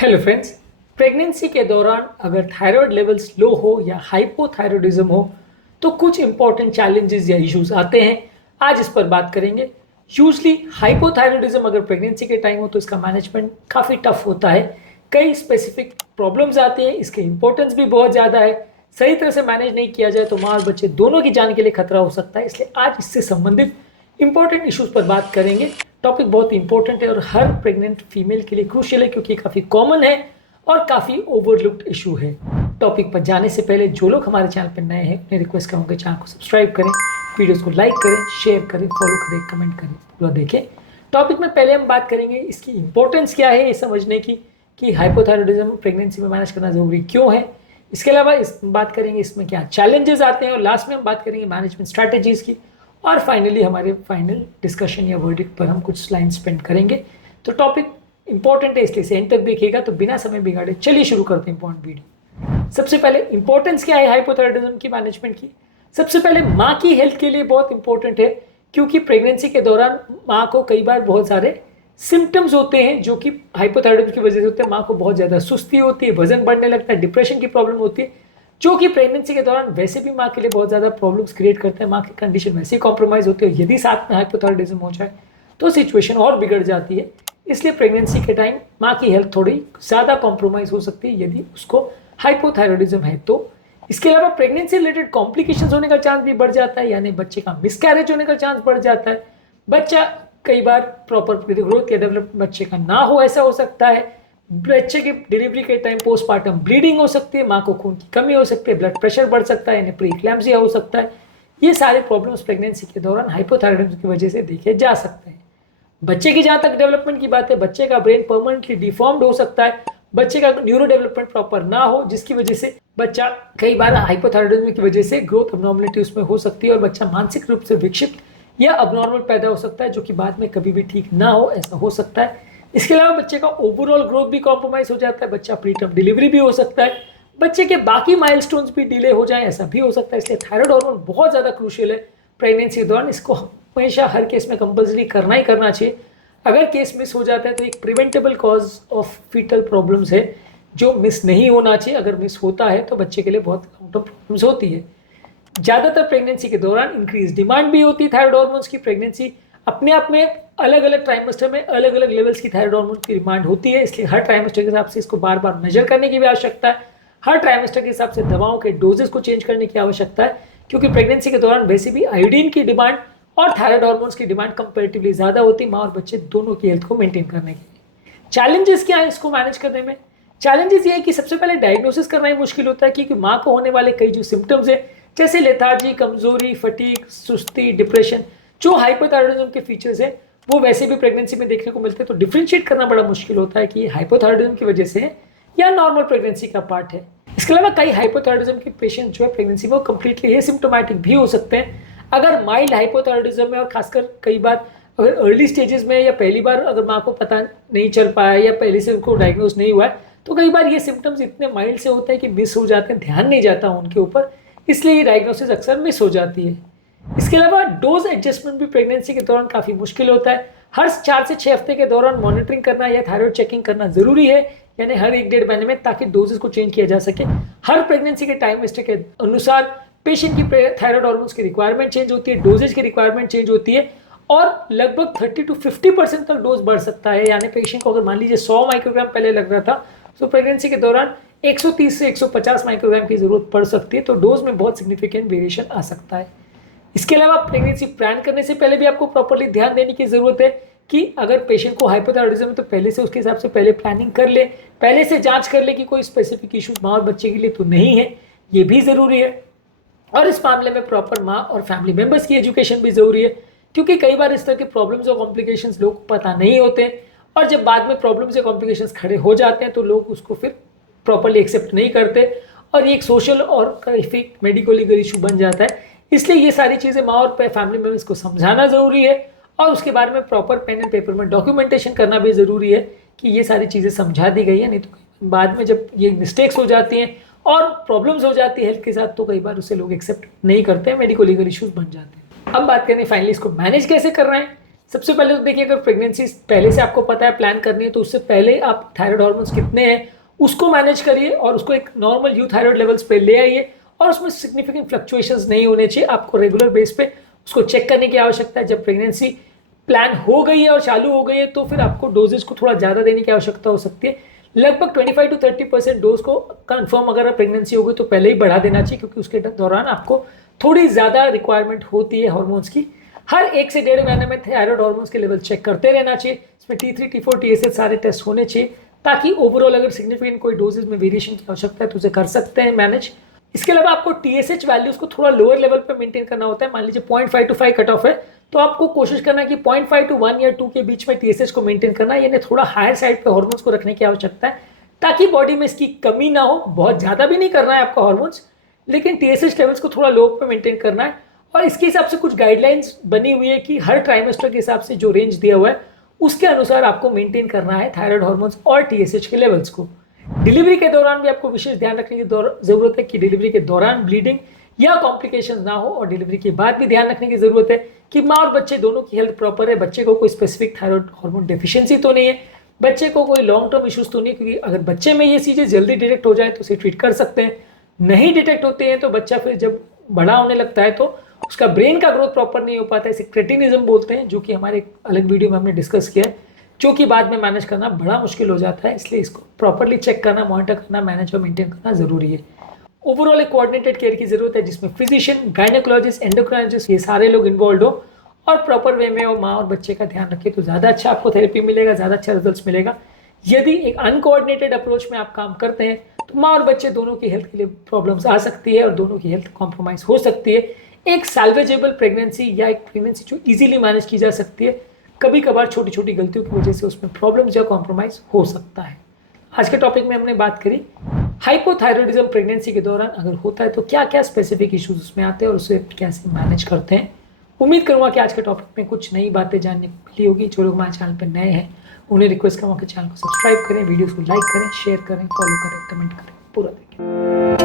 Hello friends. Pregnancy के दौरान अगर थायराइड लेवल्स लो हो या हाइपोथायरॉयडिज्म हो तो कुछ इंपॉर्टेंट चैलेंजेस या इश्यूज आते हैं। आज इस पर बात करेंगे। यूजली हाइपोथायरॉयडिज्म अगर प्रेगनेंसी के टाइम हो तो इसका मैनेजमेंट काफ़ी टफ होता है। कई स्पेसिफिक प्रॉब्लम्स आते हैं, इसके इंपॉर्टेंस भी बहुत ज़्यादा है। सही तरह से मैनेज नहीं किया जाए तो माँ और बच्चे दोनों की जान के लिए खतरा हो सकता है। इसलिए आज इससे संबंधित इंपॉर्टेंट इश्यूज पर बात करेंगे। टॉपिक बहुत इंपॉर्टेंट है और हर प्रेग्नेंट फीमेल के लिए क्रूशियल है क्योंकि काफ़ी कॉमन है और काफ़ी ओवरलुक्ड इशू है। टॉपिक पर जाने से पहले जो लोग हमारे चैनल पर नए हैं उन्हें रिक्वेस्ट करूँगा चैनल को सब्सक्राइब करें, वीडियोस को लाइक करें, शेयर करें, फॉलो करें, कमेंट करें, पूरा देखें। टॉपिक में पहले हम बात करेंगे इसकी इंपॉर्टेंस क्या है ये समझने की कि हाइपोथायरॉयडिज्म प्रेगनेंसी में मैनेज करना ज़रूरी क्यों है। इसके अलावा बात करेंगे इसमें क्या चैलेंजेस आते हैं और लास्ट में हम बात करेंगे मैनेजमेंट स्ट्रैटेजीज़ की। और फाइनली हमारे फाइनल डिस्कशन या वर्डिक्ट पर हम कुछ लाइन स्पेंड करेंगे। तो टॉपिक इंपॉर्टेंट है इसलिए एंड तक देखिएगा। तो बिना समय बिगाड़े चलिए शुरू करते हैं इंपॉर्टेंट वीडियो। सबसे पहले इंपॉर्टेंस क्या है हाइपोथायरॉयडिज्म की मैनेजमेंट की। सबसे पहले माँ की हेल्थ के लिए बहुत इंपॉर्टेंट है क्योंकि प्रेगनेंसी के दौरान माँ को कई बार बहुत सारे सिम्टम्स होते हैं जो कि हाइपोथायरॉयडिज्म की वजह से होते हैं। माँ को बहुत ज़्यादा सुस्ती होती है, वजन बढ़ने लगता है, डिप्रेशन की प्रॉब्लम होती है जो कि प्रेगनेंसी के दौरान वैसे भी माँ के लिए बहुत ज़्यादा प्रॉब्लम्स क्रिएट करते हैं। माँ की कंडीशन वैसे ही कॉम्प्रोमाइज़ होती है। यदि साथ में हाइपोथायरॉयडिज्म हो जाए तो सिचुएशन और बिगड़ जाती है। इसलिए प्रेगनेंसी के टाइम माँ की हेल्थ थोड़ी ज़्यादा कॉम्प्रोमाइज़ हो सकती है यदि उसको हाइपोथायरॉयडिज्म है तो। इसके अलावा प्रेगनेंसी रिलेटेड कॉम्प्लिकेशंस होने का चांस भी बढ़ जाता है, यानी बच्चे का मिसकैरेज होने का चांस बढ़ जाता है। बच्चा कई बार प्रॉपर ग्रोथ या डेवलप बच्चे का ना हो ऐसा हो सकता है। बच्चे की डिलीवरी के टाइम पोस्टमार्टम ब्लीडिंग हो सकती है, माँ को खून की कमी हो सकती है, ब्लड प्रेशर बढ़ सकता है, यानी प्री इक्लैम्सिया हो सकता है। ये सारे प्रॉब्लम्स प्रेगनेंसी के दौरान हाइपोथायरॉयडिज्म की वजह से देखे जा सकते हैं। बच्चे की जहाँ तक डेवलपमेंट की बात है, बच्चे का ब्रेन परमानेंटली डिफॉर्म्ड हो सकता है, बच्चे का न्यूरो डेवलपमेंट प्रॉपर ना हो जिसकी वजह से बच्चा कई बार हाइपोथायरॉयडिज्म की वजह से ग्रोथ अबनॉर्मलिटी उसमें हो सकती है और बच्चा मानसिक रूप से विक्षिप्त या अबनॉर्मल पैदा हो सकता है जो कि बाद में कभी भी ठीक ना हो, ऐसा हो सकता है। इसके अलावा बच्चे का ओवरऑल ग्रोथ भी कॉम्प्रोमाइज हो जाता है, बच्चा प्री टर्म डिलीवरी भी हो सकता है, बच्चे के बाकी माइलस्टोन्स भी डिले हो जाए, ऐसा भी हो सकता है। इसलिए थायराइड हार्मोन बहुत ज़्यादा क्रूशियल है प्रेगनेंसी के दौरान। इसको हमेशा हर केस में कंपल्सरी करना ही करना चाहिए। अगर केस मिस हो जाता है तो एक preventable cause of fetal problems है जो मिस नहीं होना चाहिए। अगर मिस होता है तो बच्चे के लिए बहुत लॉन्ग टर्म प्रॉब्लम्स होती है। ज़्यादातर प्रेगनेंसी के दौरान इंक्रीज डिमांड भी होती है थायराइड हार्मोन्स की। प्रेगनेंसी अपने आप में अलग अलग ट्राइमेस्टर में अलग अलग लेवल्स की थायराइड हार्मोन की डिमांड होती है, इसलिए हर ट्राइमेस्टर के हिसाब से इसको बार बार मेजर करने की भी आवश्यकता है। हर ट्राइमेस्टर के हिसाब से दवाओं के डोजेस को चेंज करने की आवश्यकता है क्योंकि प्रेगनेंसी के दौरान वैसे भी आयोडीन की डिमांड और थायराइड हार्मोन्स की डिमांड कंपेरेटिवली ज़्यादा होती है माँ और बच्चे दोनों की हेल्थ को मेंटेन करने के लिए। चैलेंजेस क्या है इसको मैनेज करने में? चैलेंजेस ये है कि सबसे पहले डायग्नोसिस करना ही मुश्किल होता है क्योंकि माँ को होने वाले कई जो सिम्टम्स है जैसे लेथार्जी, कमजोरी, फटीग, सुस्ती, डिप्रेशन, जो हाइपोथायरॉयडिज्म के फीचर्स है वो वैसे भी प्रेगनेंसी में देखने को मिलते हैं। तो डिफ्रेंशिएट करना बड़ा मुश्किल होता है कि ये हाइपोथायरॉयडिज्म की वजह से है या नॉर्मल प्रेगनेंसी का पार्ट है। इसके अलावा कई हाइपोथायरॉयडिज्म के पेशेंट जो है प्रेगनेंसी में कंप्लीटली एसिम्प्टोमेटिक भी हो सकते हैं। अगर माइल्ड हाइपोथायरॉयडिज्म है और खासकर कई बार अगर अर्ली स्टेजेस में या पहली बार अगर माँ को पता नहीं चल पाया या पहले से उनको डायग्नोज नहीं हुआ है तो कई बार ये सिम्टम्स इतने माइल्ड से होते हैं कि मिस हो जाते हैं, ध्यान नहीं जाता उनके ऊपर, इसलिए ये डायग्नोसिस अक्सर मिस हो जाती है। इसके अलावा डोज एडजस्टमेंट भी प्रेगनेंसी के दौरान काफ़ी मुश्किल होता है। हर 4 से 6 हफ्ते के दौरान मॉनिटरिंग करना या थायराइड चेकिंग करना जरूरी है, यानी हर 1-1.5 महीने में, ताकि डोजेस को चेंज किया जा सके। हर प्रेगनेंसी के टाइम मिस्टेक के अनुसार पेशेंट की थायराइड हार्मोन्स की रिक्वायरमेंट चेंज होती है, डोजेज की रिक्वायरमेंट चेंज होती है और लगभग 30 to 50% तक डोज बढ़ सकता है। यानी पेशेंट को अगर मान लीजिए 100 माइक्रोग्राम पहले लग रहा था तो प्रेगनेंसी के दौरान 130 से 150 माइक्रोग्राम की जरूरत पड़ सकती है। तो डोज में बहुत सिग्निफिकेंट वेरिएशन आ सकता है। इसके अलावा प्रेगनेंसी प्लान करने से पहले भी आपको प्रॉपर्ली ध्यान देने की जरूरत है कि अगर पेशेंट को हाइपोथायरॉयडिज्म है तो पहले से उसके हिसाब से पहले प्लानिंग कर ले, पहले से जांच कर ले कि कोई स्पेसिफिक इशू माँ और बच्चे के लिए तो नहीं है, ये भी ज़रूरी है। और इस मामले में प्रॉपर माँ और फैमिली मेम्बर्स की एजुकेशन भी ज़रूरी है क्योंकि कई बार इस तरह के प्रॉब्लम्स और कॉम्प्लिकेशंस लोग को पता नहीं होते और जब बाद में प्रॉब्लम्स या कॉम्प्लिकेशंस खड़े हो जाते हैं तो लोग उसको फिर प्रॉपरली एक्सेप्ट नहीं करते और ये एक सोशल और काफी मेडिको लीगल इशू बन जाता है। इसलिए ये सारी चीज़ें माँ और फैमिली मेम्बर्स को समझाना ज़रूरी है और उसके बारे में प्रॉपर पेन एंड पेपर में डॉक्यूमेंटेशन करना भी ज़रूरी है कि ये सारी चीज़ें समझा दी गई है। नहीं तो बाद में जब ये मिस्टेक्स हो जाती हैं और प्रॉब्लम्स हो जाती है हेल्थ के साथ तो कई बार उसे लोग एक्सेप्ट नहीं करते हैं, मेडिको लीगल इशूज़ बन जाते हैं। अब बात करें फाइनली इसको मैनेज कैसे करना है। सबसे पहले तो देखिए, अगर प्रेगनेंसी पहले से आपको पता है प्लान करनी है, तो उससे पहले आप थायराइड हार्मोन्स कितने हैं उसको मैनेज करिए और उसको एक नॉर्मल यूथायराइड लेवल्स पे ले आइए और उसमें सिग्निफिकेंट फ्लक्चुएशंस नहीं होने चाहिए। आपको रेगुलर बेस पे उसको चेक करने की आवश्यकता है। जब प्रेगनेंसी प्लान हो गई है और चालू हो गई है तो फिर आपको डोजेज को थोड़ा ज़्यादा देने की आवश्यकता हो सकती है। लगभग 25 to 30% डोज को कंफर्म अगर प्रेगनेंसी हो गई तो पहले ही बढ़ा देना चाहिए, क्योंकि उसके दौरान आपको थोड़ी ज़्यादा रिक्वायरमेंट होती है हार्मोन्स की। हर 1 से 1.5 महीने में थायराइड हार्मोन्स के लेवल चेक करते रहना चाहिए। इसमें T3, T4, TSH सारे टेस्ट होने चाहिए, ताकि ओवरऑल अगर सिग्निफिकेंट कोई डोजेज में वेरिएशन की आवश्यकता है तो उसे कर सकते हैं मैनेज। इसके अलावा आपको TSH वैल्यूज को थोड़ा लोअर लेवल पे मेंटेन करना होता है। मान लीजिए 0.5 to 5 कट ऑफ है, तो आपको कोशिश करना है कि 0.5 to 1 या 2 के बीच में TSH को मेंटेन करना है, यानी थोड़ा हायर साइड पे हार्मोन्स को रखने की आवश्यकता है, ताकि बॉडी में इसकी कमी ना हो। बहुत ज़्यादा भी नहीं करना है आपको हार्मोन्स, लेकिन TSH लेवल्स को थोड़ा लो पे मेंटेन करना है। और इसके हिसाब से कुछ गाइडलाइंस बनी हुई है कि हर ट्राइमेस्टर के हिसाब से जो रेंज दिया हुआ है उसके अनुसार आपको मेंटेन करना है थायराइड हार्मोन्स और TSH के लेवल्स को। डिलीवरी के दौरान भी आपको विशेष ध्यान रखने की जरूरत है कि डिलीवरी के दौरान ब्लीडिंग या कॉम्प्लिकेशन ना हो, और डिलीवरी के बाद भी ध्यान रखने की जरूरत है कि माँ और बच्चे दोनों की हेल्थ प्रॉपर है, बच्चे को कोई स्पेसिफिक थायराइड हार्मोन डेफिशिएंसी तो नहीं है, बच्चे को कोई लॉन्ग टर्म इश्यूज तो नहीं, क्योंकि अगर बच्चे में ये चीज़ें जल्दी डिटेक्ट हो जाए तो उसे ट्रीट कर सकते हैं। नहीं डिटेक्ट होते हैं तो बच्चा फिर जब बड़ा होने लगता है तो उसका ब्रेन का ग्रोथ प्रॉपर नहीं हो पाता है, इसे क्रेटिनिज्म बोलते हैं, जो कि हमारे एक अलग वीडियो में हमने डिस्कस किया है, जो कि बाद में मैनेज करना बड़ा मुश्किल हो जाता है। इसलिए इसको प्रॉपरली चेक करना, मॉनिटर करना, मैनेज और मेंटेन करना जरूरी है। ओवरऑल एक कोऑर्डिनेटेड केयर की जरूरत है, जिसमें फिजिशियन, गायनेकोलॉजिस्ट, एंडोक्राइनोलॉजिस्ट ये सारे लोग इन्वॉल्व हो और प्रॉपर वे में और माँ और बच्चे का ध्यान रखें तो ज़्यादा अच्छा आपको थेरेपी मिलेगा, ज़्यादा अच्छा रिजल्ट मिलेगा। यदि एक अनकोऑर्डिनेटेड अप्रोच में आप काम करते हैं तो माँ और बच्चे दोनों की हेल्थ के लिए प्रॉब्लम्स आ सकती है और दोनों की हेल्थ कॉम्प्रोमाइज हो सकती है। एक सैल्वेजेबल प्रेगनेंसी या एक प्रेगनेंसी जो इजीली मैनेज की जा सकती है, कभी कभार छोटी छोटी गलतियों की वजह से उसमें प्रॉब्लम्स या कॉम्प्रोमाइज हो सकता है। आज के टॉपिक में हमने बात करी हाइपोथायरॉयडिज्म प्रेगनेंसी के दौरान अगर होता है तो क्या क्या स्पेसिफिक इश्यूज उसमें आते हैं और उसे कैसे मैनेज करते हैं। उम्मीद करूंगा कि आज के टॉपिक में कुछ नई बातें जानने को मिली होगी। जो लोग हमारे चैनल पर नए हैं उन्हें रिक्वेस्ट करूँगा कि चैनल को सब्सक्राइब करें, वीडियोस को लाइक करें, शेयर करें, फॉलो करें, कमेंट करें, पूरा देखें।